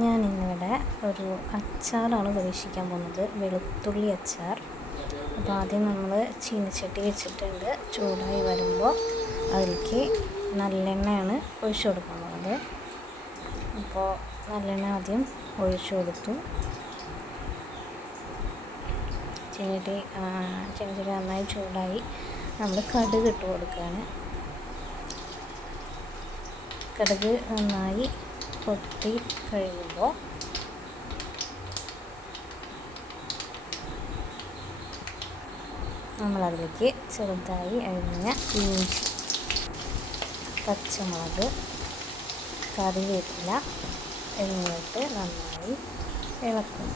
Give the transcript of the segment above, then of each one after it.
ഞാനിന്നിവിടെ ഒരു അച്ചാറാണ് പരീക്ഷിക്കാൻ പോകുന്നത്, വെളുത്തുള്ളി അച്ചാർ. അപ്പോൾ ആദ്യം നമ്മൾ ചീനച്ചട്ടി വെച്ചിട്ടുണ്ട്. ചൂടായി വരുമ്പോൾ അതിലേക്ക് നല്ലെണ്ണയാണ് ഒഴിച്ചു കൊടുക്കാൻ പോകുന്നത്. അപ്പോൾ നല്ലെണ്ണ ആദ്യം ഒഴിച്ചു കൊടുത്തു. ചീനച്ചട്ടി നന്നായി ചൂടായി നമ്മൾ കടുക് ഇട്ട് കൊടുക്കുകയാണ്. കടുക് നന്നായി പൊട്ടി കഴിയുമ്പോൾ നമ്മളതിലേക്ക് ചെറുതായി അരിഞ്ഞ ഇഞ്ചി, പച്ചമുളക്, കറിവേപ്പില എന്നിട്ട് നന്നായി ഇളക്കും.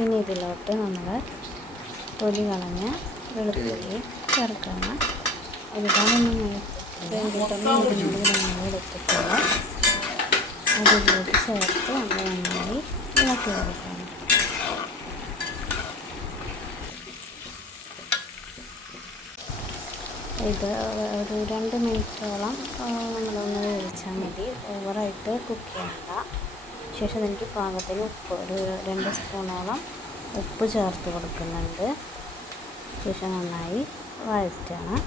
ഇനി ഇതിലോട്ട് നമ്മൾ തൊലി കളഞ്ഞ വെളുത്തുള്ളി ചേർക്കണം. ഒരുപാടൊന്നും എടുത്തിട്ടുള്ള അതിലേക്ക് ചേർത്ത് നമ്മൾ നന്നായി ഇളക്കി കൊടുക്കണം. ഇത് ഒരു 2 മിനിറ്റോളം നമ്മളൊന്ന് വേവിച്ചാൽ മതി. ഓവറായിട്ട് കുക്ക് ചെയ്യണ്ട. ശേഷം എനിക്ക് പാകത്തിന് ഉപ്പ്, ഒരു 2 സ്പൂണോളം ഉപ്പ് ചേർത്ത് കൊടുക്കുന്നുണ്ട്. ശേഷം നന്നായി വഴറ്റണം.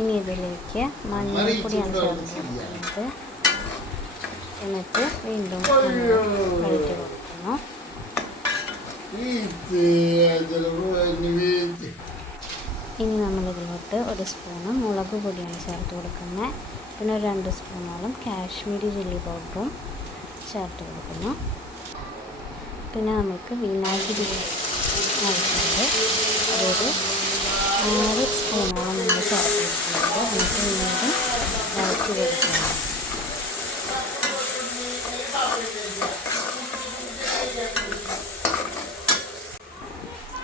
ഇനി ഇതിലേക്ക് മഞ്ഞൾപ്പൊടിയാണ് ചേർത്ത് കൊടുക്കുന്നത്. എന്നിട്ട് വീണ്ടും വഴറ്റി കൊടുക്കുന്നു. ഇനി നമ്മളിതിലോട്ട് 1 സ്പൂണ് മുളക് പൊടിയാണ് ചേർത്ത് കൊടുക്കുന്നത്. പിന്നെ ഒരു 2 സ്പൂണോളം കാശ്മീരി ചില്ലി പൗഡറും ചേർത്ത് കൊടുക്കുന്നു. പിന്നെ നമുക്ക് വിനാഗിരി ആവശ്യമുണ്ട്. അതൊരു 6 സ്പൂണോളം നമ്മൾ ചേർത്ത് കൊടുക്കുന്നുണ്ട്. എന്നിട്ട് വീണ്ടും വഴറ്റി കൊടുക്കണം.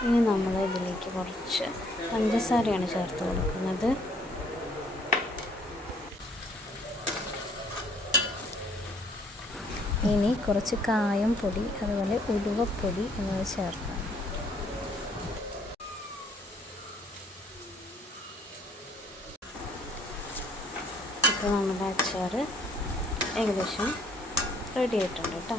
ഇനി നമ്മൾ ഇതിലേക്ക് കുറച്ച് പഞ്ചസാരയാണ് ചേർത്ത് കൊടുക്കുന്നത്. ഇനി കുറച്ച് കായം പൊടി, അതുപോലെ ഉലുവപ്പൊടി എന്നിവ ചേർക്കാം. ഇപ്പോൾ നമ്മുടെ അച്ചാർ ഏകദേശം റെഡി ആയിട്ടുണ്ട് കേട്ടോ.